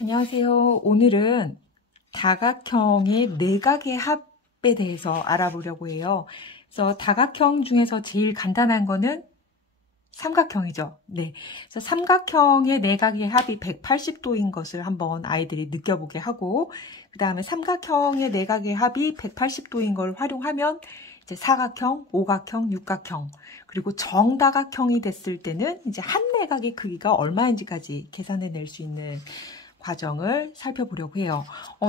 안녕하세요. 오늘은 다각형의 내각의 합에 대해서 알아보려고 해요. 그래서 다각형 중에서 제일 간단한 거는 삼각형이죠. 네. 그래서 삼각형의 내각의 합이 180도인 것을 한번 아이들이 느껴보게 하고, 그 다음에 삼각형의 내각의 합이 180도인 걸 활용하면 이제 사각형, 오각형, 육각형, 그리고 정다각형이 됐을 때는 이제 한 내각의 크기가 얼마인지까지 계산해낼 수 있는 과정을 살펴보려고 해요.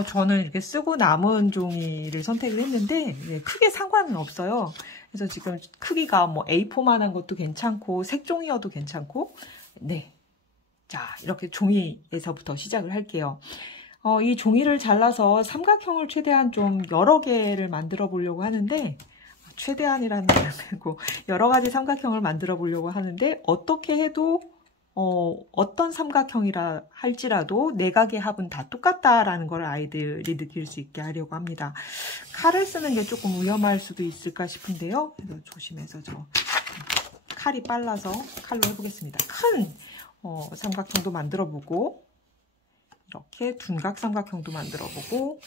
저는 이렇게 쓰고 남은 종이를 선택을 했는데 크게 상관은 없어요. 그래서 지금 크기가 뭐 A4만한 것도 괜찮고 색종이여도 괜찮고, 네. 자, 이렇게 종이에서부터 시작을 할게요. 이 종이를 잘라서 삼각형을 최대한 좀 여러 개를 만들어 보려고 하는데, 최대한이라는 말 말고 여러 가지 삼각형을 만들어 보려고 하는데, 어떻게 해도 어떤 삼각형이라 할지라도 내각의 합은 다 똑같다라는 걸 아이들이 느낄 수 있게 하려고 합니다. 칼을 쓰는 게 조금 위험할 수도 있을까 싶은데요. 그래서 조심해서 칼이 빨라서 칼로 해보겠습니다. 큰 삼각형도 만들어 보고, 이렇게 둔각 삼각형도 만들어 보고,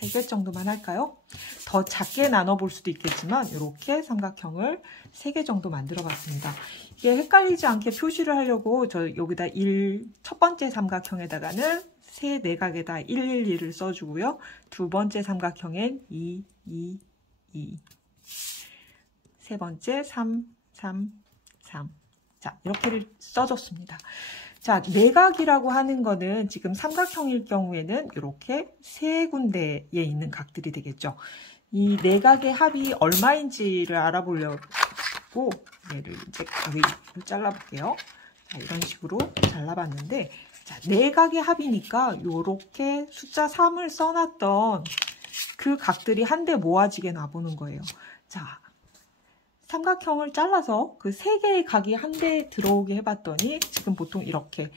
3개 정도만 할까요? 더 작게 나눠볼 수도 있겠지만 이렇게 삼각형을 3개 정도 만들어 봤습니다. 이게 헷갈리지 않게 표시를 하려고 저 여기다 첫 번째 삼각형에다가는 세 내각에다 111을 써주고요. 두 번째 삼각형엔 2, 2, 2. 세 번째 3, 3, 3. 자, 이렇게를 써줬습니다. 자, 내각이라고 하는 거는 지금 삼각형일 경우에는 이렇게 세 군데에 있는 각들이 되겠죠. 이 내각의 합이 얼마인지를 알아보려고 얘를 이제 가위로 잘라볼게요. 자, 이런 식으로 잘라봤는데, 자, 내각의 합이니까 이렇게 숫자 3을 써놨던 그 각들이 한데 모아지게 놔보는 거예요. 자, 삼각형을 잘라서 그 3개의 각이 한데 들어오게 해봤더니 지금 보통 이렇게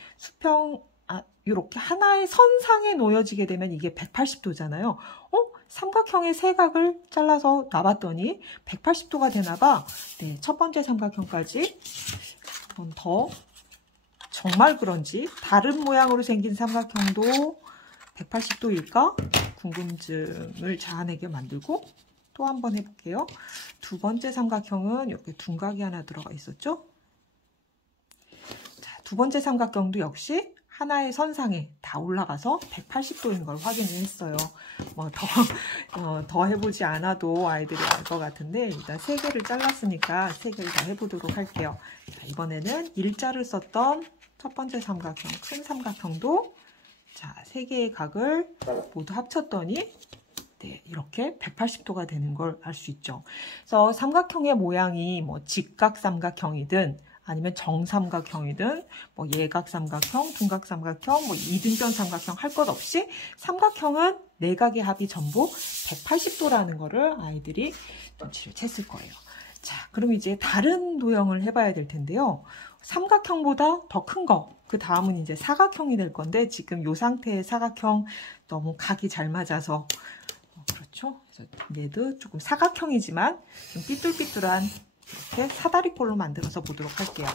이렇게 하나의 선상에 놓여지게 되면 이게 180도잖아요. 삼각형의 3각을 잘라서 놔봤더니 180도가 되나봐. 네, 첫 번째 삼각형까지 한 번 더. 정말 그런지 다른 모양으로 생긴 삼각형도 180도일까? 궁금증을 자아내게 만들고 또 한 번 해볼게요. 두 번째 삼각형은 이렇게 둔각이 하나 들어가 있었죠? 자, 두 번째 삼각형도 역시 하나의 선상에 다 올라가서 180도인 걸 확인을 했어요. 뭐 더 해보지 않아도 아이들이 알 것 같은데, 일단 3개를 잘랐으니까 3개를 다 해보도록 할게요. 자, 이번에는 일자를 썼던 첫 번째 삼각형, 큰 삼각형도 자, 3개의 각을 모두 합쳤더니 네, 이렇게 180도가 되는 걸 알 수 있죠. 그래서 삼각형의 모양이 뭐 직각 삼각형이든 아니면 정삼각형이든 뭐 예각 삼각형, 둔각 삼각형, 뭐 이등변 삼각형 할 것 없이 삼각형은 내각의 합이 전부 180도라는 거를 아이들이 눈치를 챘을 거예요. 자, 그럼 이제 다른 도형을 해봐야 될 텐데요. 삼각형보다 더 큰 거, 그 다음은 이제 사각형이 될 건데, 지금 이 상태의 사각형 너무 각이 잘 맞아서 그렇죠? 그래서 얘도 조금 사각형이지만 좀 삐뚤삐뚤한 이렇게 사다리꼴로 만들어서 보도록 할게요.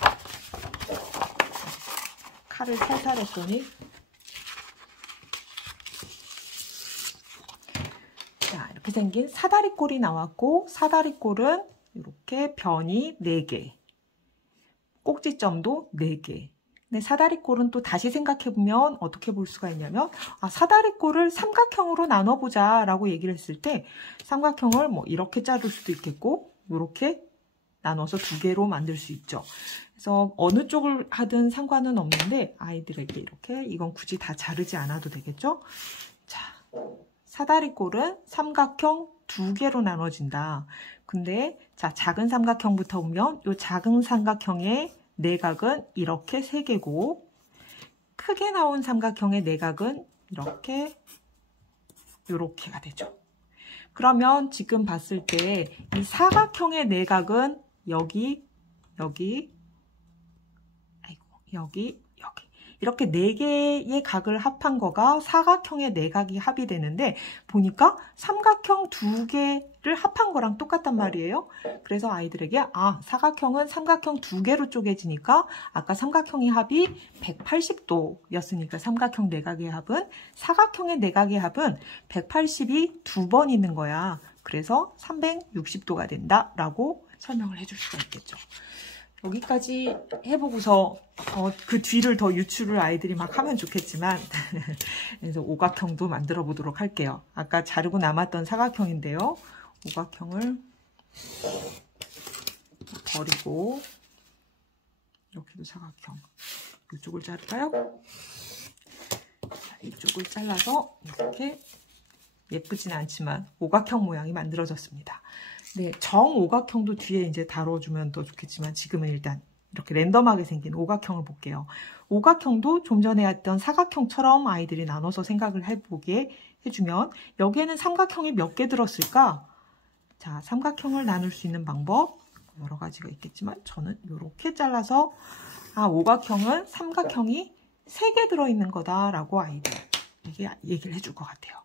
칼을 살살 했더니, 자, 이렇게 생긴 사다리꼴이 나왔고, 사다리꼴은 이렇게 변이 4개, 꼭지점도 4개. 근데 사다리꼴은 또 다시 생각해보면 어떻게 볼 수가 있냐면, 사다리꼴을 삼각형으로 나눠보자 라고 얘기를 했을 때 삼각형을 뭐 이렇게 자를 수도 있겠고 이렇게 나눠서 2개로 만들 수 있죠. 그래서 어느 쪽을 하든 상관은 없는데 아이들에게 이렇게, 이건 굳이 다 자르지 않아도 되겠죠. 자, 사다리꼴은 삼각형 2개로 나눠진다. 근데 자, 작은 삼각형부터 보면 이 작은 삼각형의 내각은 이렇게 3개고, 크게 나온 삼각형의 내각은 이렇게가 되죠. 그러면 지금 봤을 때 이 사각형의 내각은 여기 이렇게 4개의 각을 합한 거가 사각형의 내각이 합이 되는데, 보니까 삼각형 2개 합한 거랑 똑같단 말이에요. 그래서 아이들에게 사각형은 삼각형 2개로 쪼개지니까 아까 삼각형의 합이 180도였으니까 삼각형 내각의 합은 사각형의 내각의 합은 180이 2번 있는 거야. 그래서 360도가 된다라고 설명을 해줄 수가 있겠죠. 여기까지 해보고서 그 뒤를 더 유추를 아이들이 막 하면 좋겠지만 그래서 오각형도 만들어 보도록 할게요. 아까 자르고 남았던 사각형인데요. 오각형을 버리고 이렇게도 사각형 이쪽을 자를까요? 이쪽을 잘라서 이렇게 예쁘진 않지만 오각형 모양이 만들어졌습니다. 네, 정오각형도 뒤에 이제 다뤄주면 더 좋겠지만 지금은 일단 이렇게 랜덤하게 생긴 오각형을 볼게요. 오각형도 좀 전에 했던 사각형처럼 아이들이 나눠서 생각을 해보게 해주면 여기에는 삼각형이 몇 개 들었을까? 자, 삼각형을 나눌 수 있는 방법 여러 가지가 있겠지만 저는 이렇게 잘라서 오각형은 삼각형이 3개 들어있는 거다라고 아이들에게 얘기를 해줄 것 같아요.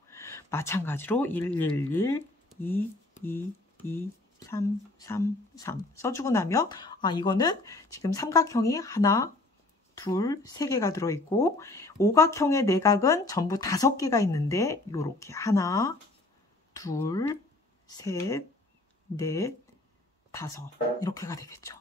마찬가지로 1, 1, 1, 2, 2, 2, 3, 3, 3 써주고 나면 이거는 지금 삼각형이 하나, 둘, 3개가 들어있고 오각형의 내각은 전부 5개가 있는데 요렇게 하나, 둘, 셋, 넷, 5 이렇게가 되겠죠.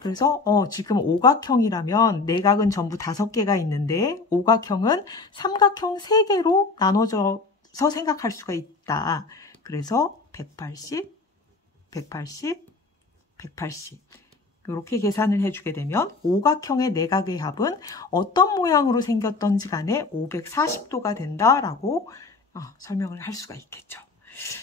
그래서 지금 오각형이라면 내각은 전부 5개가 있는데 오각형은 삼각형 3개로 나눠져서 생각할 수가 있다. 그래서 180, 180, 180 이렇게 계산을 해주게 되면 오각형의 내각의 합은 어떤 모양으로 생겼던지 간에 540도가 된다라고 설명을 할 수가 있겠죠.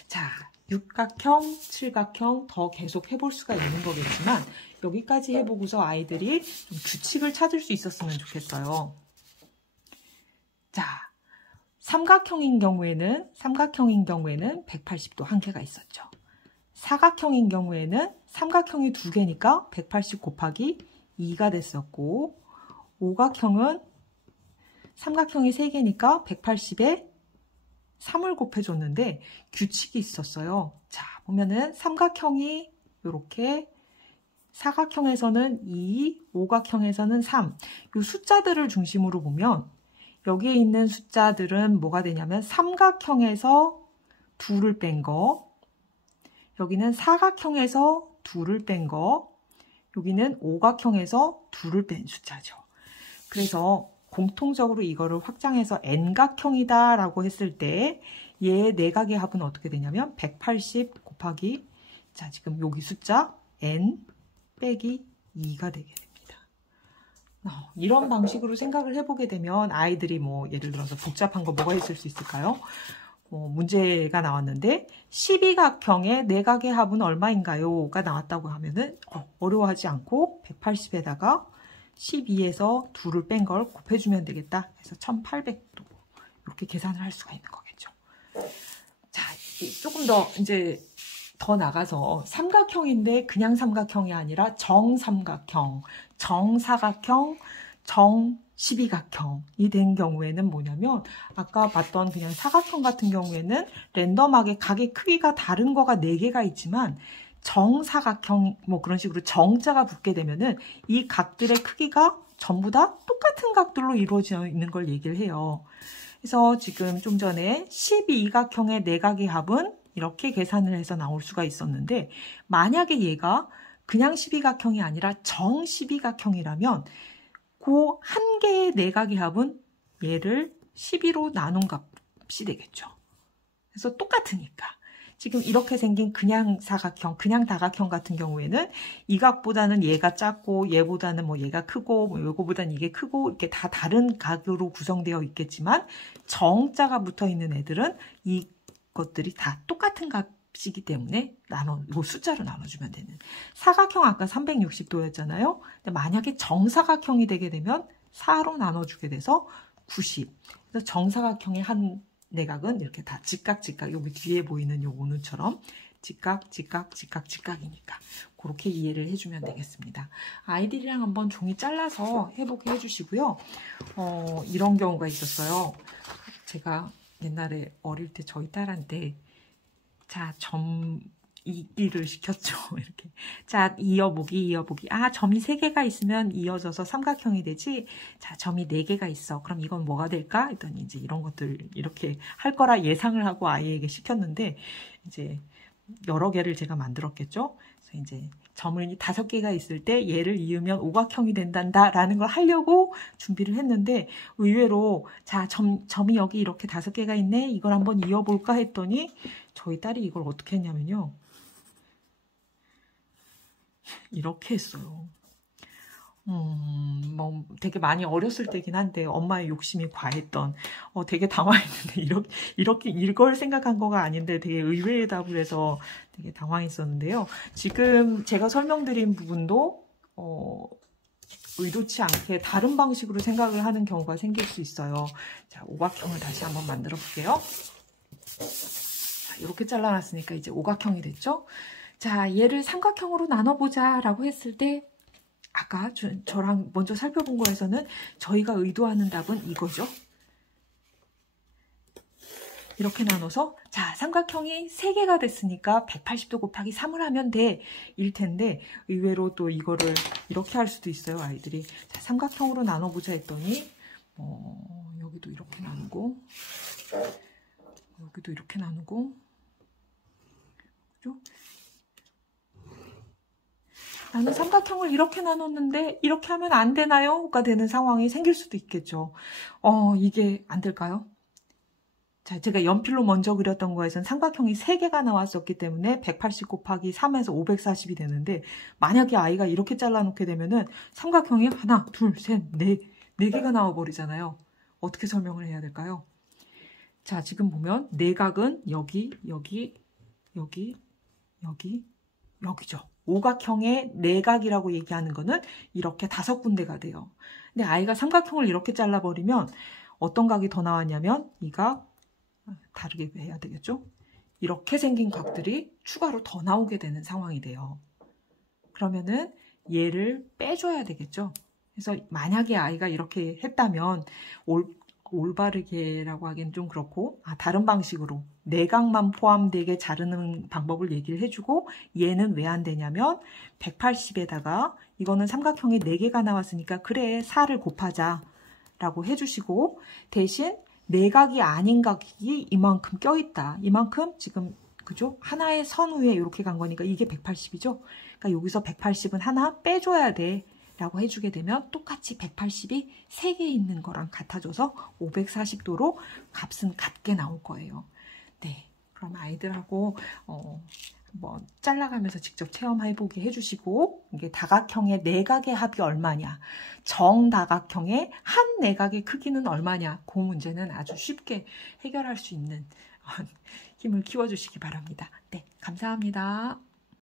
자, 육각형, 칠각형 더 계속 해볼 수가 있는 거겠지만 여기까지 해보고서 아이들이 좀 규칙을 찾을 수 있었으면 좋겠어요. 자, 삼각형인 경우에는 180도 한계가 있었죠. 사각형인 경우에는 삼각형이 2개니까 180 곱하기 2가 됐었고 오각형은 삼각형이 3개니까 180에 3을 곱해줬는데 규칙이 있었어요. 자, 보면은 삼각형이 이렇게 사각형에서는 2, 오각형에서는 3. 이 숫자들을 중심으로 보면 여기에 있는 숫자들은 뭐가 되냐면 삼각형에서 2를 뺀 거, 여기는 사각형에서 2를 뺀 거, 여기는 오각형에서 2를 뺀 숫자죠. 그래서 공통적으로 이거를 확장해서 n각형이다 라고 했을 때 얘의 내각의 합은 어떻게 되냐면 180 곱하기 자 지금 여기 숫자 n 빼기 2가 되게 됩니다. 이런 방식으로 생각을 해보게 되면 아이들이 예를 들어서 복잡한 거 뭐가 있을 수 있을까요? 문제가 나왔는데 12각형의 내각의 합은 얼마인가요? 가 나왔다고 하면은 어려워하지 않고 180에다가 12에서 2를 뺀 걸 곱해주면 되겠다. 그래서 1800도 이렇게 계산을 할 수가 있는 거겠죠. 자, 조금 더 이제 더 나가서 삼각형인데 그냥 삼각형이 아니라 정삼각형, 정사각형, 정12각형이 된 경우에는 뭐냐면 아까 봤던 그냥 사각형 같은 경우에는 랜덤하게 각의 크기가 다른 거가 4개가 있지만 정사각형 그런 식으로 정자가 붙게 되면은 이 각들의 크기가 전부 다 똑같은 각들로 이루어져 있는 걸 얘기를 해요. 그래서 지금 좀 전에 12각형의 내각의 합은 이렇게 계산을 해서 나올 수가 있었는데 만약에 얘가 그냥 12각형이 아니라 정 12각형이라면 그 한 개의 내각의 합은 얘를 12로 나눈 값이 되겠죠. 그래서 똑같으니까. 지금 이렇게 생긴 그냥 사각형, 그냥 다각형 같은 경우에는 이 각보다는 얘가 작고 얘보다는 얘가 크고 요거보다는 이게 크고 이렇게 다 다른 각으로 구성되어 있겠지만 정자가 붙어 있는 애들은 이것들이 다 똑같은 값이기 때문에 요 숫자로 나눠주면 되는. 사각형 아까 360도였잖아요. 근데 만약에 정사각형이 되게 되면 4로 나눠주게 돼서 90. 그래서 정사각형의 한 내각은 이렇게 다 직각 여기 뒤에 보이는 요 오누처럼 직각 직각이니까 그렇게 이해를 해주면 되겠습니다. 아이들이랑 한번 종이 잘라서 해보게 해주시고요. 이런 경우가 있었어요. 제가 옛날에 어릴 때 저희 딸한테 자, 이기를 시켰죠. 이렇게. 자, 이어보기. 아, 점이 3개가 있으면 이어져서 삼각형이 되지. 자, 점이 4개가 있어. 그럼 이건 뭐가 될까? 했더니 이제 이런 것들 이렇게 할 거라 예상을 하고 아이에게 시켰는데, 이제 여러 개를 제가 만들었겠죠. 그래서 이제 점을 5개가 있을 때 얘를 이으면 오각형이 된단다라는 걸 하려고 준비를 했는데, 의외로 자, 점이 여기 이렇게 5개가 있네. 이걸 한번 이어볼까 했더니 저희 딸이 이걸 어떻게 했냐면요. 이렇게 했어요. 뭐 되게 많이 어렸을 때긴 한데 엄마의 욕심이 과했던 되게 당황했는데 이렇게 이걸 생각한 거가 아닌데 되게 의외의 답을 해서 되게 당황했었는데요. 지금 제가 설명드린 부분도 의도치 않게 다른 방식으로 생각을 하는 경우가 생길 수 있어요. 자, 오각형을 다시 한번 만들어 볼게요. 자, 이렇게 잘라놨으니까 이제 오각형이 됐죠. 자, 얘를 삼각형으로 나눠보자 라고 했을 때 아까 저랑 먼저 살펴본 거에서는 저희가 의도하는 답은 이거죠. 이렇게 나눠서 자, 삼각형이 3개가 됐으니까 180도 곱하기 3을 하면 돼 일 텐데 의외로 또 이거를 이렇게 할 수도 있어요. 아이들이 자, 삼각형으로 나눠보자 했더니 여기도 이렇게 나누고 여기도 이렇게 나누고 그죠? 나는 삼각형을 이렇게 나눴는데 이렇게 하면 안 되나요? 가 되는 상황이 생길 수도 있겠죠. 이게 안 될까요? 자, 제가 연필로 먼저 그렸던 거에서는 삼각형이 3개가 나왔었기 때문에 180 곱하기 3에서 540이 되는데 만약에 아이가 이렇게 잘라놓게 되면은 삼각형이 하나, 둘, 셋, 네 개가 나와버리잖아요. 어떻게 설명을 해야 될까요? 자, 지금 보면 내각은 여기, 여기죠. 오각형의 내각이라고 얘기하는 거는 이렇게 5군데가 돼요. 근데 아이가 삼각형을 이렇게 잘라버리면 어떤 각이 더 나왔냐면 이 각, 다르게 해야 되겠죠? 이렇게 생긴 각들이 추가로 더 나오게 되는 상황이 돼요. 그러면은 얘를 빼줘야 되겠죠? 그래서 만약에 아이가 이렇게 했다면 올바르게라고 하기엔 좀 그렇고 다른 방식으로 내각만 포함되게 자르는 방법을 얘기를 해주고 얘는 왜 안 되냐면 180에다가 이거는 삼각형이 4개가 나왔으니까 그래 4를 곱하자 라고 해주시고 대신 내각이 아닌 각이 이만큼 껴있다. 이만큼 지금 그죠? 하나의 선 위에 이렇게 간 거니까 이게 180이죠? 그러니까 여기서 180은 하나 빼줘야 돼 라고 해주게 되면 똑같이 180이 3개 있는 거랑 같아져서 540도로 값은 같게 나올 거예요. 네, 그럼 아이들하고 한번 잘라가면서 직접 체험해보게 해주시고 이게 다각형의 내각의 합이 얼마냐 정다각형의 한 내각의 크기는 얼마냐 그 문제는 아주 쉽게 해결할 수 있는 힘을 키워주시기 바랍니다. 네, 감사합니다.